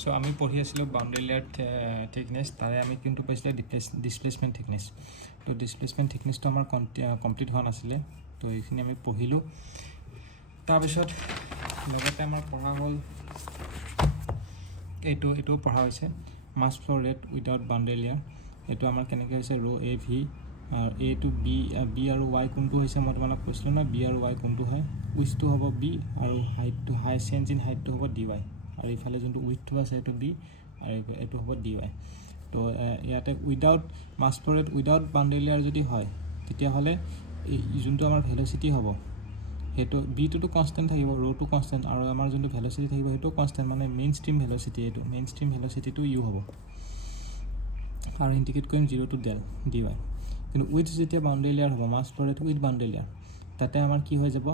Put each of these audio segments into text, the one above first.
So আমি পঢ়ি আছিলোঁ বাউণ্ডাৰী লেয়াৰ থিকনেছ তাৰে আমি কিন্তু পাইছিলোঁ ডিছপ্লেচমেণ্ট থিকনেছ তো ডিছপ্লেচমেণ্ট থিকনেছটো আমাৰ কমপ্লিট হোৱা নাছিলে তো এইখিনি আমি পঢ়িলোঁ তাৰপিছত লগতে আমাৰ পঢ়া হ'ল এইটোও পঢ়া হৈছে মাছ flow' rate without boundary layer এইটো আমাৰ কেনেকৈ হৈছে ৰ' A V A two B আৰু ৱাই কোনটো হৈছে মই তোমালোক কৈছিলোঁ না বি আৰু ৱাই কোনটো হয় উইচটো হ'ব বি আৰু হাইটটো চেঞ্জ ইন হাইটটো হ'ব ডি ৱাই আৰু ইফালে যোনটো উইথটো আছে এইটো বি আৰু এইটো হ'ব ডি ৱাই তো ইয়াতে উইদাউট মাছ flow' rate without boundary layer যদি হয় তেতিয়াহ'লে যোনটো আমাৰ ভেল'চিটি হ'ব সেইটো বিটোতো কনষ্টেণ্ট থাকিব ৰ'টো কনষ্টেণ্ট আৰু আমাৰ যোনটো ভেল'চিটি থাকিব সেইটো কনষ্টেণ্ট মানে মেইন ষ্ট্ৰীম ভেল'চিটি এইটো মেইন ষ্ট্ৰীম ভেল'চিটিটো ইউ হ'ব আৰু ইণ্ডিকেট কৰিম 0 টু ডেল ডি ৱাই কিন্তু উইথ যেতিয়া বাউণ্ডাৰী লেয়াৰ হ'ব মাছ flow' rate with boundary layer তাতে আমাৰ কি হৈ যাব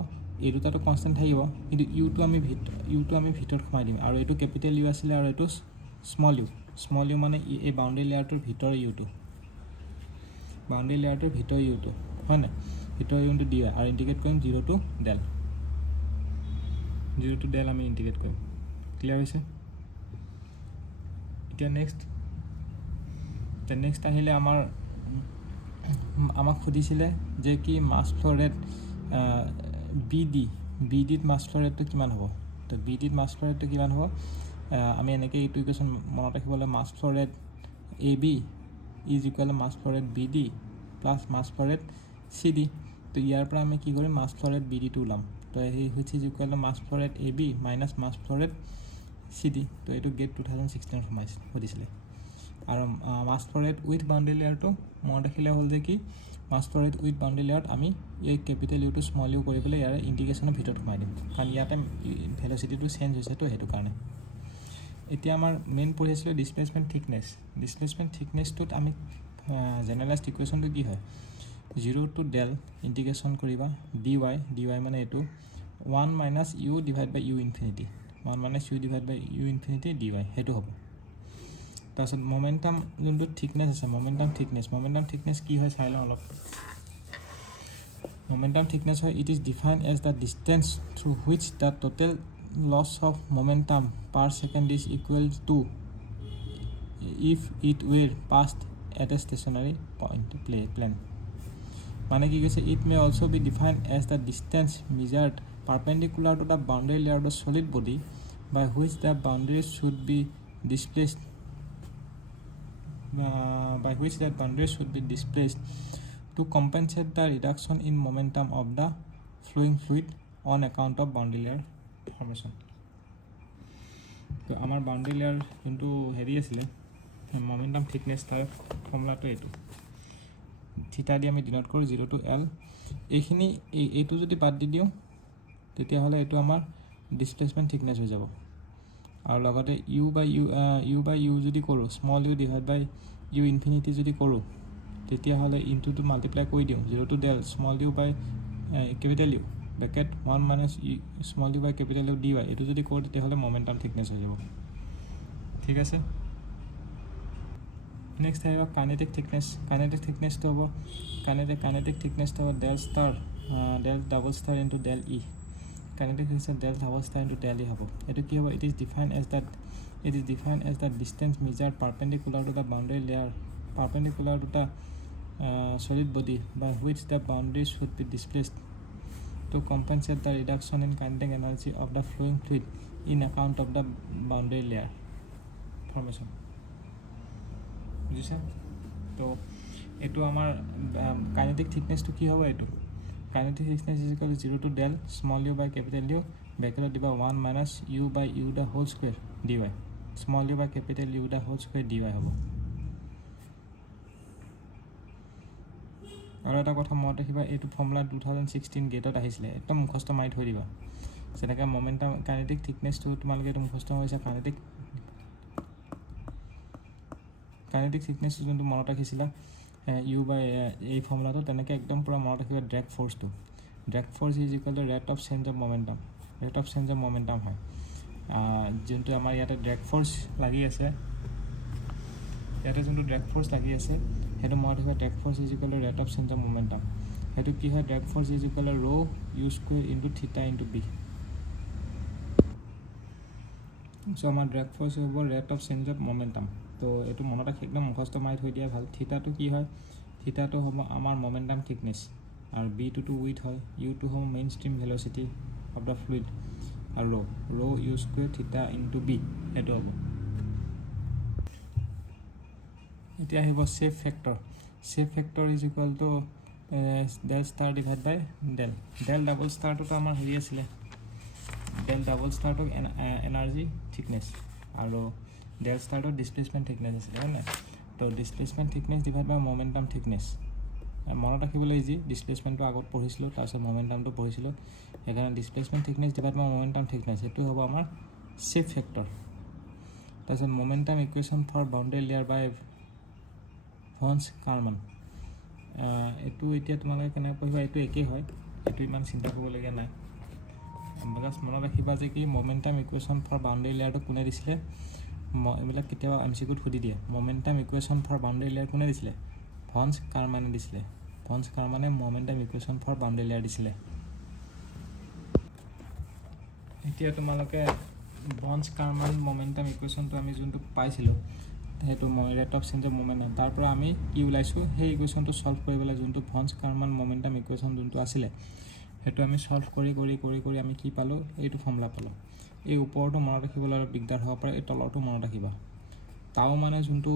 এই দুটাটো কনষ্টেণ্ট থাকিব কিন্তু ইউটো আমি ভিতৰত সোমাই দিম আৰু এইটো কেপিটেল ইউ আছিলে আৰু এইটো স্মল ইউ মানে এই বাউণ্ডাৰী লেয়াৰটোৰ ভিতৰৰ ইউটো হয় নাই ভিতৰৰ ইউটো ডি ৱাই আৰু ইণ্ডিকেট কৰিম 0 টু ডেল আমি ইণ্ডিকেট কৰিম ক্লিয়াৰ হৈছে এতিয়া নেক্সট আহিলে আমাক সুধিছিলে যে কি মাছ ফ্ল' ৰেট বি ডিত মাছ ফ্ল' ৰেটটো কিমান হ'ব তো বি ডিত মাছ ফ্ল' ৰেটটো কিমান হ'ব আমি এনেকৈ এইটো ইকুৱেশ্যন মনত ৰাখিবলৈ mass flow' rate A B is equal mass flow' rate B D plus mass flow' rate C D তো ইয়াৰ পৰা আমি কি কৰিম মাছ ফ্ল' ৰেট বি ডিটো ওলাম তো সেই which is equal mass flow' rate A B minus much flow' rate C D তো এইটো গেট 2016 সুধিছিলে আৰু মাছ ফ্ল' ৰেট উইথ বাউণ্ডাৰী লেয়াৰটো মনত ৰাখিলে হ'ল যে কি মাছ ফ্ল' ৰেট উইথ বাউণ্ডাৰী লেয়াৰত আমি এই কেপিটেল ইউটো স্মল ইউ কৰি পেলাই ইয়াৰে ইণ্ডিকেশ্যনৰ ভিতৰত সোমাই দিম কাৰণ ইয়াতে ভেল'চিটিটো চেঞ্জ হৈছেতো সেইটো কাৰণে এতিয়া আমাৰ মেইন পঢ়ি আছিলোঁ ডিছপ্লেচমেণ্ট থিকনেছটোত আমি জেনেৰেলাইজড ইকুৱেশ্যনটো কি হয় 0 টু ডেল ইণ্টিগ্ৰেশ্যন কৰিবা ডি ৱাই মানে এইটো 1 minus U divide by U infinity 1 minus U divide by U infinity D Y সেইটো হ'ব তাৰপিছত মমেণ্টাম যোনটো থিকনেছ আছে মমেণ্টাম থিকনেছ কি হয় চাই লওঁ অলপ momentum thickness হয় it is defined as the distance through which the total loss of momentum per second is equal to if it were passed at a stationary point plane মানে কি কৈছে it may also be defined as the distance measured perpendicular to the boundary layer of the solid body by which the boundaries should be displaced to compensate the reduction in momentum of the flowing fluid on account of boundary layer formation. তো আমাৰ boundary layer যোনটো হেৰি আছিলে momentum thickness তাৰ ফৰ্মুলাটো থিটা দি আমি denote কৰোঁ 0 two L এইটো যদি বাদ দি দিওঁ তেতিয়াহ'লে এইটো আমাৰ ডিছপ্লেচমেণ্ট থিকনেছ হৈ যাব আৰু লগতে ইউ বাই ইউ যদি কৰোঁ small U divide by U infinity যদি কৰোঁ তেতিয়াহ'লে ইনটুটো মাল্টিপ্লাই কৰি দিওঁ 0 to del small U by capital U bracket 1 minus small U by capital U D Y এইটো যদি কৰোঁ তেতিয়াহ'লে মমেণ্টাম থিকনেছ হৈ যাব ঠিক আছে নেক্সট আহিব কাইনেটিক থিকনেছটো হ'ব কাইনেটিক থিকনেছটো হ'ব del double star into del E kinetic thickness del double star into del E হ'ব এইটো কি হ'ব it is defined as the distance measured perpendicular to the boundary layer perpendicular to the solid body by which the boundaries should be displaced to compensate the reduction in kinetic energy of the flowing fluid in account of the boundary layer formation বুজিছে তো এইটো আমাৰ kinetic থিকনেছটো কি হ'ব এইটো kinetic thickness is equal to 0 to del small U by capital U ব্ৰেকেটত দিবা 1 minus U by U the whole square D Y small U by capital U the whole square D Y হ'ব আৰু এটা কথা মনত ৰাখিবা এইটো formula 2016 গেটত আহিছিলে একদম মুখস্থ মাৰি থৈ দিবা যেনেকৈ মমেণ্টাম কাইনেটিক থিকনেছটো তোমালোকে এইটো মুখস্থ হৈছে কাইনেটিক থিকনেছটো যোনটো মনত ৰাখিছিলা ইউ বাই এই ফৰ্মুলাটো তেনেকৈ একদম পূৰা মনত ৰাখিবা drag force is equal two rate of change of momentum হয় যোনটো আমাৰ ইয়াতে ড্ৰেগ ফ'ৰ্চ লাগি আছে সেইটো মনত ৰাখিবা drag force is equal two rate of change of momentum সেইটো কি হয় drag force is equal two ৰ' ইউ স্কুৱেৰ ইনটু থিটা ইনটু বি চ' আমাৰ ড্ৰেগ ফ'ৰ্চ হ'ব rate of change of momentum. তো এইটো মনত ৰাখি একদম মুখস্থ মাৰি থৈ দিয়া ভাল। থিতাটো কি হয়, থিতাটো হ'ব আমাৰ মমেণ্টাম থিকনেছ, আৰু বিটোতো উইথ হয়, ইউটো হ'ব main stream velocity of the fluid, আৰু rho' U square theta into B, সেইটো হ'ব। এতিয়া আহিব shape factor. Shape factor is equal to del star divide by del. Del double ষ্টাৰটোতো আমাৰ হেৰি আছিলে, ডেল ডাবল ষ্টাৰটো এনাৰ্জি থিকনেছ, আৰু ডেল ষ্টাৰটো ডিছপ্লেচমেণ্ট থিকনেছ আছিলে, হয় নাই? তো displacement thickness divide by momentum thickness. মনত ৰাখিবলৈ ইজি, ডিছপ্লেচমেণ্টটো আগত পঢ়িছিলোঁ, তাৰপিছত মমেণ্টামটো পঢ়িছিলোঁ, সেইকাৰণে displacement thickness divide by momentum thickness, সেইটো হ'ব আমাৰ ছেফ ফেক্টৰ। তাৰপিছত momentum equation for boundary layer by Von Karman. এইটো এতিয়া তোমালোকে কেনেকৈ পঢ়িবা, এইটো একেই হয়, এইটো ইমান চিন্তা কৰিবলগীয়া নাই। জাষ্ট মনত ৰাখিবা যে কি মমেণ্টাম ইকুৱেশ্যন ফৰ বাউণ্ডেৰী লেয়াৰটো কোনে দিছিলে, এইবিলাক কেতিয়াবা MCQত সুধি দিয়ে। Momentum equation for boundary layer কোনে দিছিলে? ভনছ কাৰ্মানে দিছিলে। ভনছ কাৰ্মানে momentum equation for boundary layer দিছিলে। এতিয়া তোমালোকে ভনছ কাৰ্মান মমেণ্টাম ইকুৱেশ্যনটো আমি যোনটো পাইছিলোঁ, সেইটো rate of change of momentum, তাৰ পৰা আমি কি ওলাইছোঁ, সেই ইকুৱেশ্যনটো ছল্ভ কৰিবলৈ যোনটো ভনছ কাৰ্মান মমেণ্টাম ইকুৱেশ্যন যোনটো আছিলে, সেইটো আমি ছল্ভ কৰি কৰি কৰি কৰি আমি কি পালোঁ, এইটো ফৰ্মুলা পালোঁ। এই ওপৰটো মনত ৰাখিবলৈ অলপ দিগদাৰ হ'ব পাৰে, এই তলৰটো মনত ৰাখিবা। তাও মানে যোনটো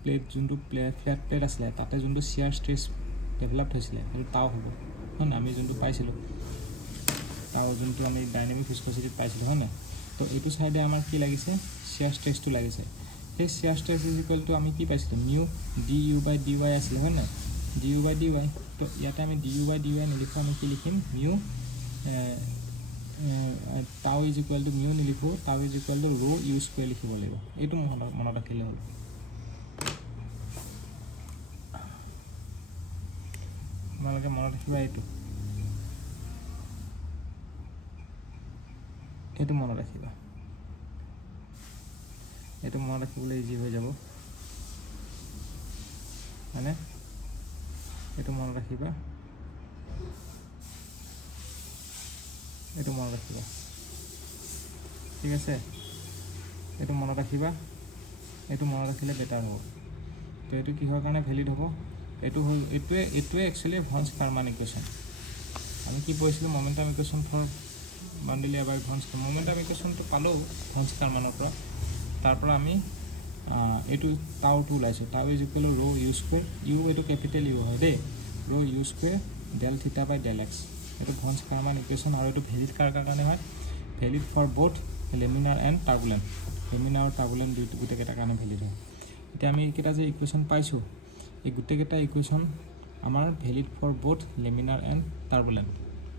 ফ্লেট প্লেট আছিলে, তাতে যোনটো চিয়াৰ ষ্ট্ৰেছ ডেভেলপ হৈছিলে, সেইটো তাও হ'ব, হয় নাই? আমি যোনটো পাইছিলোঁ তাও, যোনটো আমি ডাইনামিক ভিস্কচিটিত পাইছিলোঁ, হয় নাই? তো এইটো ছাইডে আমাৰ কি লাগিছে, চিয়াৰ ষ্ট্ৰেছটো লাগিছে। সেই chair stress is equal two আমি কি পাইছিলোঁ, মিউ ডি ইউ বাই ডি ৱাই আছিলে, হয় নাই? ডি ইউ বাই ডি ৱাই। তো ইয়াতে আমি ডি ইউ বাই ডি ৱাই নিলিখোঁ, আমি কি লিখিম, মিউ টাউ ইজ ইকুৱেল টু মিউ নিলিখোঁ, টাউ ইজ ইকুৱেল টু ৰ' ইউ স্কুৱেৰ লিখিব লাগিব। এইটো মনত ৰাখিলে হ'ল। তোমালোকে মনত ৰাখিবা এইটো মনত ৰাখিবা, এইটো মনত ৰাখিবলৈ ইজি হৈ যাব, হয়নে? এইটো মনত ৰাখিবা, এইটো মনত ৰাখিবা, ঠিক আছে? এইটো মনত ৰাখিবা, এইটো মনত ৰাখিলে বেটাৰ হ'ব। তো এইটো কিহৰ কাৰণে ভেলিড হ'ব, এইটোৱে একচুৱেলি ভনছ কাৰ্মান ইকুৱেশ্যন। আমি কি পঢ়িছিলোঁ, momentum equation for boundary layer by Von. মমেণ্টাম ইকুৱেশ্যনটো পালোঁ ভনছ কাৰ্মানৰ পৰা, তাৰ পৰা আমি এইটো টাউটো ওলাইছোঁ, টাউ ইজ ইকুৱেল টু ৰ' ইউ স্কুৱেৰ, ইউ এইটো কেপিটেল ইউ হয় দেই, ৰ' ইউ স্কুৱেৰ ডেল থিটা বাই ডেল এক্স। এইটো ভনছ কাৰ্মান ইকুৱেশ্যন, আৰু এইটো ভেলিড কাৰ কাৰণে হয়, valid for both laminar and turbulent. Laminar আৰু টাৰ্বুলেণ্ট গোটেইকেইটাৰ কাৰণে ভেলিড হয়। এতিয়া আমি এইকেইটা যে ইকুৱেশ্যন পাইছোঁ, এই গোটেইকেইটা ইকুৱেশ্যন আমাৰ valid for both laminar and turbulent,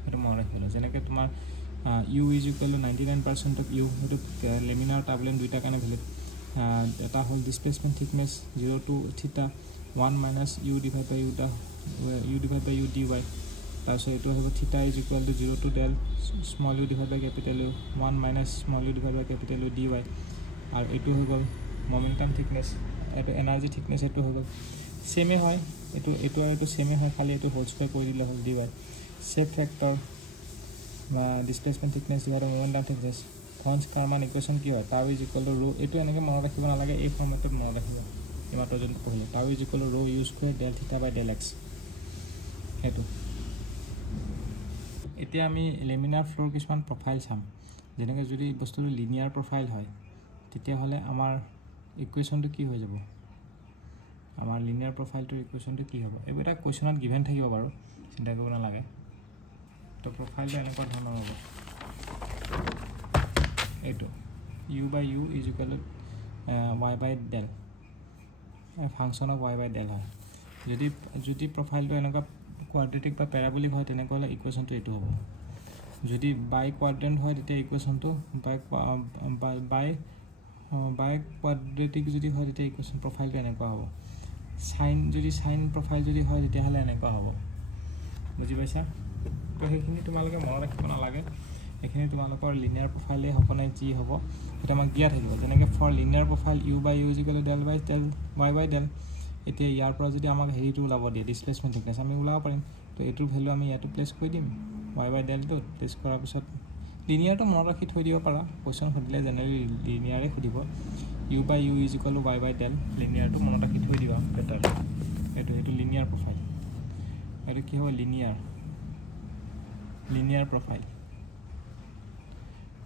সেইটো মনত ৰাখিলোঁ। যেনেকৈ তোমাৰ U is equal to 99% of U, সেইটো লেমিনাৰ আৰু টাৰ্বুলেণ্ট দুইটাৰ কাৰণে ভেলিড। এটা হ'ল displacement thickness 0 to theta 1 minus U divide by U D Y. তাৰপিছত এইটো হ'ব theta is equal to 0 to del small U divide by capital U 1 minus small U divide by capital U D Y. আৰু এইটো হৈ গ'ল momentum thickness, এইটো energy thickness, এইটো হৈ গ'ল ছেমেই হয়, এইটো আৰু এইটো ছেমেই হয়, খালি এইটো হোল স্কুৱেৰ কৰি দিলে হ'ল ডি ৱাই। ছেফ ফেক্টৰ বা displacement thickness divide by momentum thickness, ভনছ কাৰ্মান equation কি হয়, টাউ ইজ ইকুৱেল টু ৰ', এইটো এনেকৈ মনত ৰাখিব নালাগে, এই ফৰ্মেটত মনত ৰাখিব, এইমাত্ৰ যোনটো পঢ়িলে, টাউ ইজ ইকুৱেল টু ৰ' ইউ স্কুৱেৰ ডেল থিটা বাই ডেল এক্স, সেইটো। এতিয়া আমি লেমিনাৰ ফ্ল'ৰ কিছুমান প্ৰফাইল চাম। যেনেকৈ যদি বস্তুটো লিনিয়াৰ প্ৰফাইল হয়, তেতিয়াহ'লে আমাৰ ইকুৱেশ্যনটো কি হৈ যাব, আমাৰ লিনিয়াৰ প্ৰফাইলটোৰ ইকুৱেশ্যনটো কি হ'ব। এইবোৰ এটা কুৱেশ্যনত গিভেন থাকিব বাৰু, চিন্তা কৰিব নালাগে। তো প্ৰফাইলটো এনেকুৱা ধৰণৰ হ'ব, এইটো U by U is equal to Y by del, function of Y by del হয়। যদি প্ৰফাইলটো এনেকুৱা কোৱাড্ৰেটিক বা পেৰাবলিক হয়, তেনেকুৱা হ'লে ইকুৱেশ্যনটো এইটো হ'ব। যদি বাই কোৱাড্ৰেণ্ট হয়, তেতিয়া ইকুৱেশ্যনটো বাই কোৱাড্ৰেটিক যদি হয়, তেতিয়া ইকুৱেশ্যন প্ৰফাইলটো এনেকুৱা হ'ব। যদি চাইন প্ৰফাইল যদি হয়, তেতিয়াহ'লে এনেকুৱা হ'ব, বুজি পাইছা? তো সেইখিনি তোমালোকে মনত ৰাখিব নালাগে, সেইখিনি তোমালোকৰ লিনিয়াৰ প্ৰফাইলেই হ'বনে যি হ'ব সেইটো আমাক দিয়া থাকিব। যেনেকৈ for linear profile U by U is equal to del by del Y by del. এতিয়া ইয়াৰ পৰা যদি আমাক হেৰিটো ওলাব দিয়ে, ডিছপ্লেচমেণ্ট থিকনেছ, আমি ওলাব পাৰিম। তো এইটোৰ ভেলু আমি ইয়াতো প্লেচ কৰি দিম, ৱাই বাই ডেলটো প্লেচ কৰাৰ পিছত লিনিয়াৰটো মনত ৰাখি থৈ দিব পাৰা কোৱেশ্যন সুধিলে জেনেৰেলি লিনিয়াৰে সুধিব U by U is equal to y by del লিনিয়াৰটো মনত ৰাখি থৈ দিবা বেটাৰ এইটো লিনিয়াৰ প্ৰফাইল এইটো কি হ'ব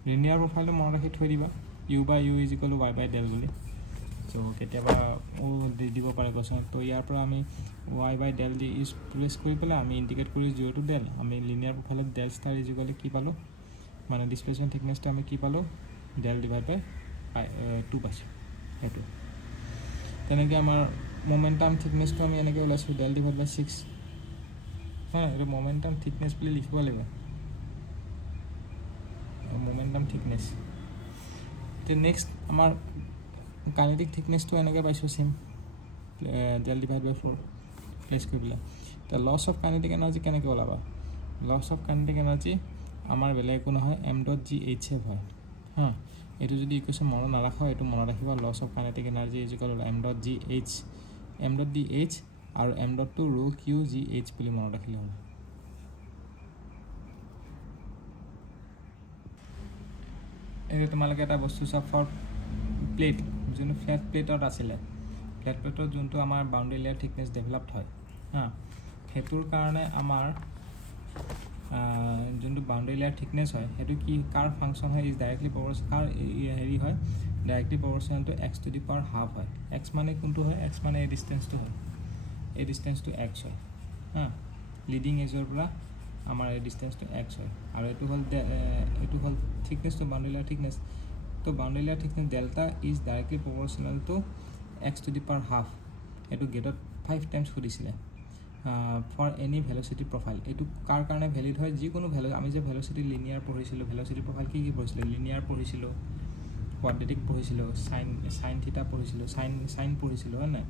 লিনিয়াৰ প্ৰফাইলটো মনত ৰাখি থৈ দিবা U by U is equal to y by del বুলি চ' কেতিয়াবা দি দিব পাৰে কোৱেশ্যন তো ইয়াৰ পৰা আমি y বাই ডেল দি ইউজ প্লেচ কৰি পেলাই আমি ইণ্ডিকেট কৰি 0 টু ডেল আমি লিনিয়াৰ প্ৰফাইলত del star is equal to কি পালোঁ মানে ডিছপ্লেচমেণ্ট থিকনেছটো আমি কি পালোঁ ডেল ডিভাইড বাই 2 পাইছোঁ সেইটো তেনেকৈ আমাৰ মোমেণ্টাম থিকনেছটো আমি এনেকৈ ওলাইছোঁ ডেল ডিভাইড বাই 6 হয় এইটো মোমেণ্টাম থিকনেছ বুলি লিখিব লাগিব মোমেণ্টাম থিকনেছ এতিয়া নেক্সট আমাৰ কাইনেটিক থিকনেছটো এনেকৈ পাইছোঁ চেম ডেল ডিভাইড বাই 4 প্লেচ কৰি পেলাই এতিয়া লছ অফ কাইনেটিক এনাৰ্জি কেনেকৈ ওলাবা লছ অফ কাইনেটিক এনাৰ্জি আমাৰ বেলেগ একো নহয় m.gh হয় হা এইটো যদি ইকুৱেশ্যন মনত নাৰাখা এইটো মনত ৰাখিবা loss of kinetic energy is equal to m.dh আৰু m.টো rho q g h বুলি মনত ৰাখিলে হ'ল এই তোমালোকে এটা বস্তু চাওক ফৰ প্লেট যোনটো ফ্লেট প্লেটত আছিলে ফ্লেট প্লেটত যোনটো আমাৰ বাউণ্ডেৰী লেয়াৰ থিকনেছ ডেভেলপড হয় হা সেইটোৰ কাৰণে আমাৰ যোনটো বাউণ্ডেৰী লেয়াৰ থিকনেছ হয় সেইটো কি কাৰ ফাংচন হয় ইজ ডাইৰেক্টলি প্ৰপৰ্চন কাৰ হেৰি হয় directly proportional to x to the power half হয় x মানে কোনটো হয় x মানে এই ডিষ্টেঞ্চটো হয় এই ডিষ্টেঞ্চটো x হয় হা লিডিং এজৰ পৰা আমাৰ এই ডিষ্টেঞ্চটো x হয় আৰু এইটো হ'ল থিকনেছটো বাউণ্ডেৰী লেয়াৰ থিকনেছ তো boundary layer thickness delta is directly proportional to x to the power half এইটো গেটত 5 টাইমছ সুধিছিলে ফৰ এনি ভেলচিটি প্ৰফাইল এইটো কাৰ কাৰণে ভেলিড হয় যিকোনো আমি যে ভেলচিটি লিনিয়াৰ পঢ়িছিলোঁ ভেলচিটি প্ৰফাইল কি পঢ়িছিলোঁ লিনিয়াৰ পঢ়িছিলোঁ কোৱাড্ৰেটিক পঢ়িছিলোঁ সাইন থিটা পঢ়িছিলোঁ সাইন পঢ়িছিলোঁ হয় নাই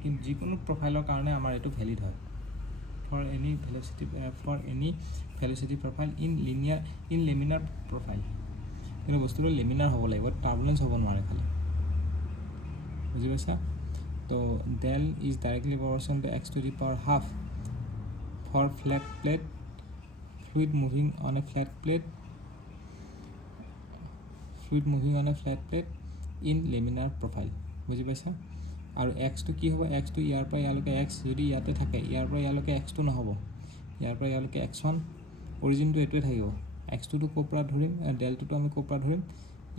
কিন্তু যিকোনো প্ৰফাইলৰ কাৰণে আমাৰ এইটো ভেলিড হয় for any velocity profile in laminar profile কিন্তু বস্তুটো লেমিনাৰ হ'ব লাগিব টাৰ্বুলেঞ্চ হ'ব নোৱাৰে খালি বুজি পাইছা তো del is directly proportional to x to the power half for flat plate fluid moving on a flat plate in laminar profile বুজি পাইছা আৰু x টো কি হ'ব x টো ইয়াৰ পৰা ইয়ালৈকে x যদি ইয়াতে থাকে ইয়াৰ পৰা ইয়ালৈকে x টো নহ'ব ইয়াৰ পৰা ইয়ালৈকে x1 অৰিজিনটো এইটোৱে থাকিব x টো ক'ৰ পৰা ধৰিম ডেলটো আমি ক'ৰ পৰা ধৰিম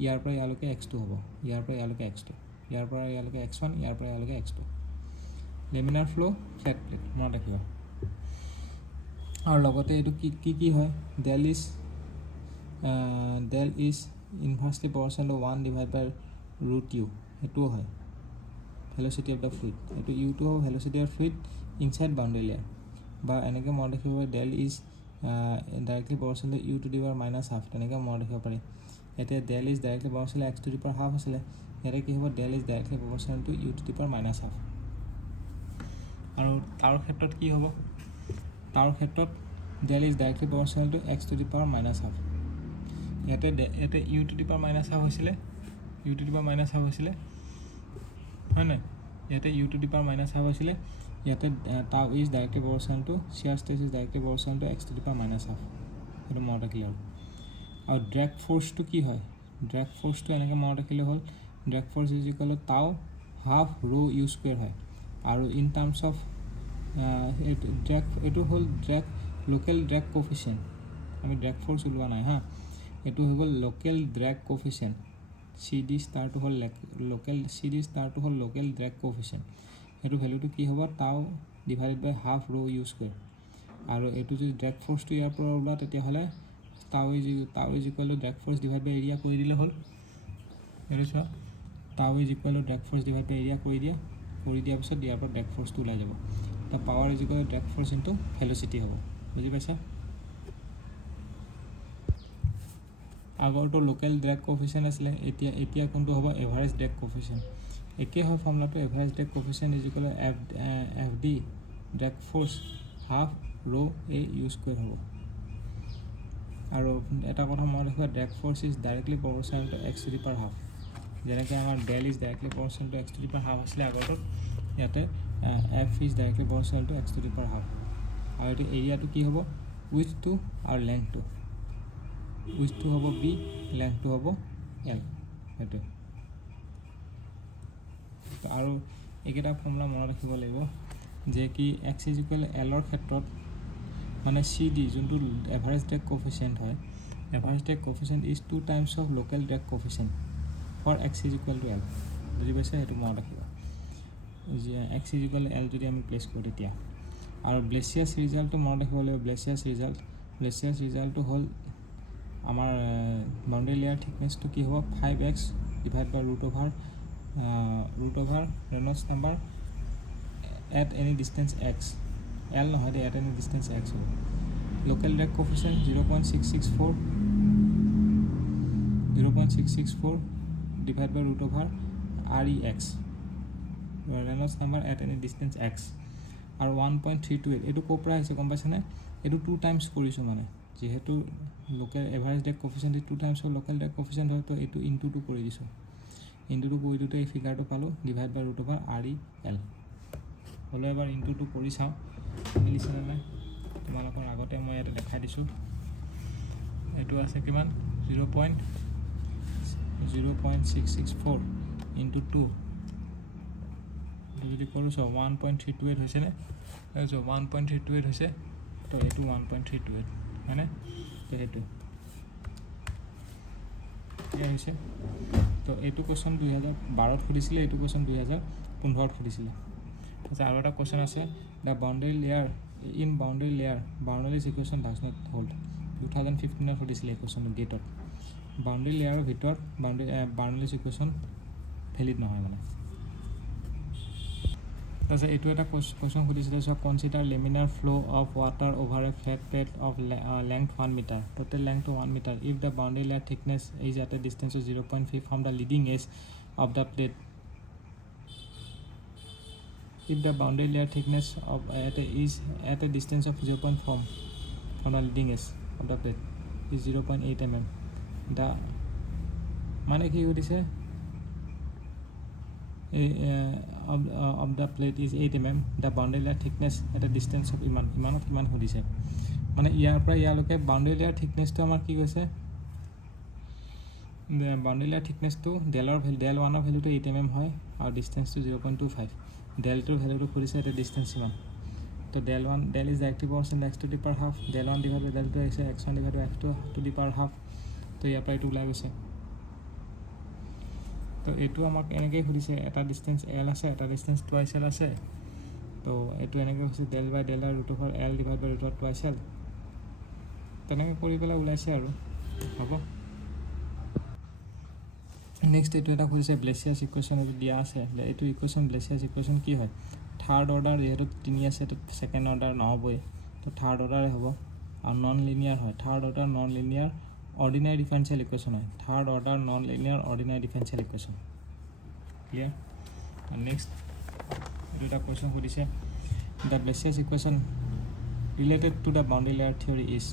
ইয়াৰ পৰা ইয়ালৈকে x টো হ'ব ইয়াৰ পৰা ইয়ালৈকে x টো ইয়াৰ পৰা ইয়ালৈকে x1 ইয়াৰ পৰা ইয়ালৈকে x2 laminar flow flat plate মনত ৰাখিবা আৰু লগতে এইটো কি হয় del is inversely proportional to 1 divide by root U এইটোও হয় ভেলচিটি অফ দ্য ফ্লুইড এইটো ইউটো হ'ব velocity of fluid inside boundary layer বা এনেকৈ মনত ৰাখিব পাৰি del is directly proportional to U to the power minus half তেনেকৈ মনত ৰাখিব পাৰি এতিয়া del is directly proportional x to the power half আছিলে ইয়াতে কি হ'ব del is directly proportional to U to the power minus half আৰু তাৰ ক্ষেত্ৰত কি হ'ব তাৰ ক্ষেত্ৰত del is directly proportional to x to the power minus half ইয়াতে U to the power minus half হৈছিলে হয় নাই ইয়াতে U to the power minus half হৈছিলে ইয়াতে tau is directly proportional to shear stress is directly proportional to x to the power minus half সেইটো মনত ৰাখিলে আৰু ড্ৰেগ ফ'ৰ্চটো কি হয় ড্ৰেগ ফ'ৰ্চটো এনেকৈ মনত ৰাখিলে হ'ল drag force is equal two টাউ হাফ ৰো ইউ স্কুৱেৰ হয় আৰু ইন টাৰ্মছ অফ এইটো হ'ল লোকেল ড্ৰেগ কোফিচিয়েণ্ট আমি ড্ৰেগ ফ'ৰ্চ ওলোৱা নাই হা এইটো হৈ গ'ল লোকেল ড্ৰেগ কোফিচিয়েণ্ট চি ডি ষ্টাৰটো হ'ল লোকেল ড্ৰেগ কোফিচিয়েণ্ট সেইটো ভেলুটো কি হ'ব টাউ ডিভাইডেড বাই হাফ ৰো ইউ স্কুৱেৰ আৰু এইটো যদি ড্ৰেগ ফ'ৰ্চটো ইয়াৰ পৰা ওলোৱা তেতিয়াহ'লে tau is equal to drag force divide by area কৰি দিলে হ'ল এইটো চোৱা tau is equal to drag force divide by area কৰি দিয়াৰ পিছত ইয়াৰ পৰা ড্ৰেগ ফ'ৰ্চটো ওলাই যাব তো power is equal to drag force into velocity হ'ব বুজি পাইছা আগৰটো লোকেল ড্ৰেগ কোফিচিয়েণ্ট আছিলে এতিয়া কোনটো হ'ব এভাৰেজ ড্ৰেগ কোফিচিয়েণ্ট একেই হয় ফৰ্মুলাটো average drag coefficient is equal to F D drag force half rho A U square হ'ব আৰু এটা কথা মনত ৰাখিবা drag force is directly proportional to x to the power half যেনেকৈ আমাৰ del is directly proportional to x to the power half আছিলে আগৰটোত ইয়াতে F is directly proportional to x to the power half আৰু এইটো এৰিয়াটো কি হ'ব উইথটো আৰু লেংথটো উইথটো হ'ব বি, লেংথটো হ'ব এল। সেইটো আৰু এইকেইটা ফৰ্মুলা মনত ৰাখিব লাগিব যে কি এক্স ইজ ইকুৱেল এলৰ ক্ষেত্ৰত মানে চি ডি যোনটো এভাৰেজ ড্ৰেগ কফিচিয়েণ্ট হয়, average drag coefficient is 2 times of local drag coefficient for X is equal to L. বুজি পাইছে? সেইটো মনত ৰাখিব যে এক্স ইজ ইকুৱেল এল যদি আমি প্লেচ কৰোঁ তেতিয়া। আৰু ব্লেছিয়াছ ৰিজাল্টটো মনত ৰাখিব লাগিব। ব্লেছিয়াছ ৰিজাল্টটো হ'ল আমাৰ বাউণ্ডেৰী লেয়াৰ থিকনেছটো কি হ'ব 5x divide by root over Reynolds number at any distance X. L নহয় দে, এট এনি ডিষ্টেঞ্চ এক্স হ'ব। Local drag coefficient 0.664 divide by root over R E X, Reynolds number at any distance X. আৰু 1.328 এইটো ক'ৰ পৰা আহিছে গম পাইছেনে? এইটো 2 টাইমছ কৰিছোঁ মানে, যিহেতু local average drag coefficient 2 times local drag coefficient হয়, তো এইটো ইনটু 2 কৰি দিছোঁ। ইনটু 2 কৰি দিওঁতে এই ফিগাৰটো পালোঁ divide by root over R E L. হ'লেও এবাৰ ইনটু 2 কৰি চাওঁ মিলিছেনে নাই। তোমালোকৰ আগতে মই ইয়াতে দেখাই দিছোঁ। এইটো আছে কিমান 0.664 ইনটু 2 যদি কৰোঁ চাওঁ 1.328 হৈছেনে? 1.328 হৈছে, তো এইটো 1.328 হয়নে? তো সেইটো এয়া হৈছে। তো এইটো কুৱেশ্যন 2012ত সুধিছিলে, এইটো কুৱেশ্যন 2015ত সুধিছিলে। আচ্ছা, আৰু এটা কুৱেশ্যন আছে, the boundary layer in boundaries equation does not hold. 2015ত সুধিছিলে এই কুৱেশ্যনটো গেটত। বাউণ্ডেৰী লেয়াৰৰ ভিতৰত বাউণ্ডেৰীজ ইকুৱেশ্যন ভেলিড নহয় মানে। তাৰপিছত এইটো এটা কুৱেশ্যন সুধিছিলে, so' consider laminar flow' of water over a flat plate of length 1 metre, total লেংথটো 1 metre, if the boundary layer thickness is at a distance of 0.5 from the leading edge of the plate. If the boundary layer thickness of is at a distance of 0.4 from the leading edge of the plate is 0.8 mm, the মানে কি সুধিছে of the plate is 8 mm, the boundary layer thickness at a distance of ইমানত কিমান সুধিছে। মানে ইয়াৰ পৰা ইয়ালৈকে boundary layer থিকনেছটো আমাৰ কি কৈছে, বাউণ্ডেৰী লেয়াৰ থিকনেছটো del 1ৰ ভেলুটো 8 mm হয় আৰু ডিষ্টেঞ্চটো 0.25। del 2ৰ ভেলুটো সুধিছে, এটা ডিষ্টেঞ্চ ইমান। তো del is the active portion x to the power half, del 1 divided by del 2 হৈছে x1 divided by x2 to the power half। তো ইয়াৰ পৰা এইটো ওলাই গৈছে। তো এইটো আমাক এনেকৈ সুধিছে, এটা ডিষ্টেঞ্চ এল আছে, এটা ডিষ্টেঞ্চ 2l আছে। তো এইটো এনেকৈ হৈছে del by del root over L divide by root over 2l। তেনেকৈ কৰি পেলাই ওলাইছে আৰু হ'ব। নেক্সট এইটো এটা সুধিছে ব্লেছিয়াছ ইকুৱেশ্যন, এইটো দিয়া আছে। এইটো ইকুৱেশ্যন ব্লেছিয়াছ ইকুৱেশ্যন কি হয়, থাৰ্ড অৰ্ডাৰ যিহেতু 3 আছে, তো ছেকেণ্ড অৰ্ডাৰ নহ'বই, তো থাৰ্ড অৰ্ডাৰে হ'ব। আৰু নন লিনিয়াৰ হয়, third order non linear ordinary differential equation হয়, third order non linear ordinary differential equation. Clear? আৰু নেক্সট এইটো এটা কুৱেশ্যন সুধিছে, the Blasius equation related to the boundary layer theory is,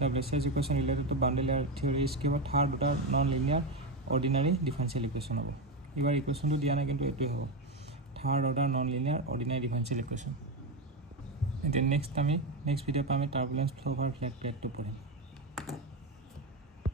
the Blasius equation related to boundary layer theory is কি হ'ব, third order non linear ordinary differential equation হ'ব। এইবাৰ ইকুৱেশ্যনটো দিয়া নাই, কিন্তু এইটোৱে হ'ব, third order non linear ordinary differential equation. এতিয়া নেক্সট ভিডিঅ'ত আমি টাৰ্বুলেঞ্চ ফ্ল' অভাৰ ফ্লেট প্লেটটো পঢ়িম।